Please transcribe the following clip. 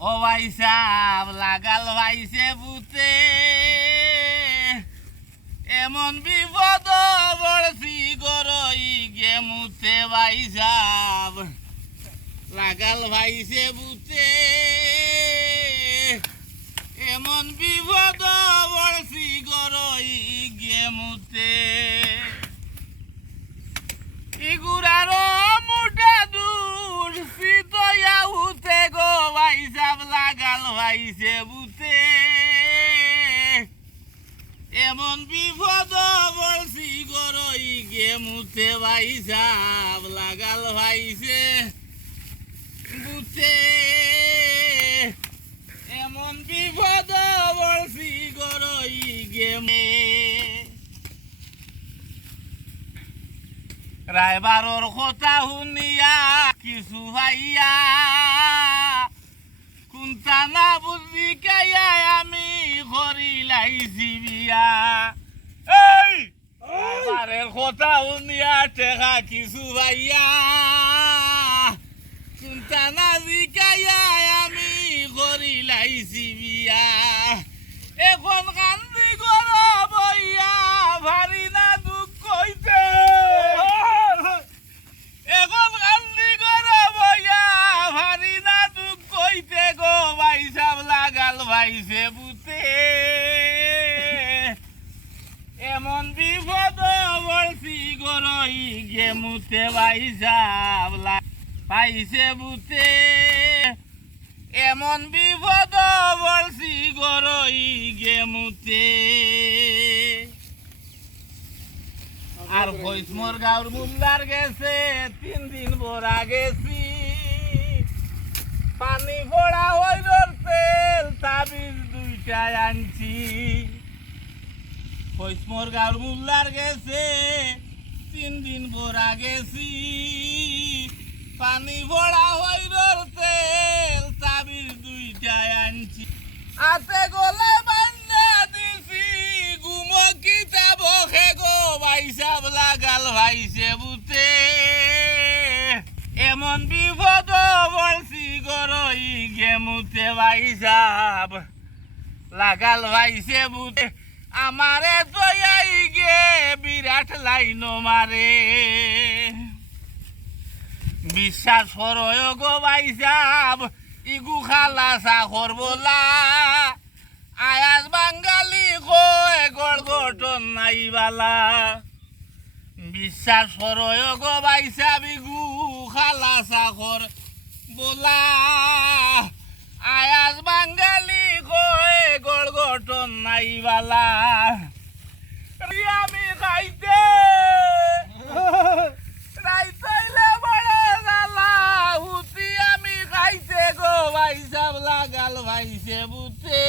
ও ভাই সাব লাগাল ভাইছে বুতে এমন বিপদ বড়ছি গরই গেমুতে ভাই সাব লাগাল ভাইছে বুতে এমন বিপদ বড়ছি গরই গেমুতে ইগুরার মুটা দূর শীতয়া উঠে গো ভাই সাব লাগাল ভাইছে বুতে এমন বিপদ বলছি গরই গেমুতে ভাই সাব লাগাল ভাইছে বুতে এমন বিপদ বলছি গরই গেমে রায়বারর কথা শুনিয়া কিছু ভাইয়া কোনটা না বুঝি কাইয়া আমি করিলাইছি বিয়া এই রায়বারের কথা শুনিয়া টেকা কিছু ভাইয়া কোনটা না জিকাইয়া আমি করিলাইছি বিয়া এখন কান্দি গর বইয়া ভারি না দুঃখ হইতে এখন কান্দি গর বইয়া ভারি না দুঃখ হইতে গো ভাই সাব লাগাল ভাইছে বুতে এমন বিপদ বলছি গরই গেমুতে ভাই সাব পাইছে বুতে এমন বিপদ বলছি গরই গেমুতে আর ভৈসমর গাঁর মুল্লার গেছে 3 দিন বরা গেছি পানি পড়া হইল তেল তাবিজ 2টা আনছি ভৈসমর গাঁর মুল্লার গেছে 3 দিন বরা গেছি পানি ভরা হইল তেল তাবিজ 2টা আনছি আতে গলে বান্ধা দিছি গুমকিতা বখে গো ভাই সাব লাগাল ভাইছে বুতে এমন বিপদ বলছি গরই গেমুতে ভাই সাব লাগাল ভাইছে বুতে আমারে দয়াই গে বিরাট লাইন মারে বিশ্বাস করয় গো ভাই সাব ইগু খালা সাখর বলা আয়াজ বাঙ্গালি কয় গড় গঠন নাই বালা বিশ্বাস করয় গো ভাই সাব ইগু খালা সাখর বলা আয়াজ বাঙ্গালি কয় গড় গঠন নাই বালা আমি খাইতে রাইতাইলে বড় জ্বালা হুতি আমি খাইতে গো ভাই সাব লাগাল ভাইছে বুতে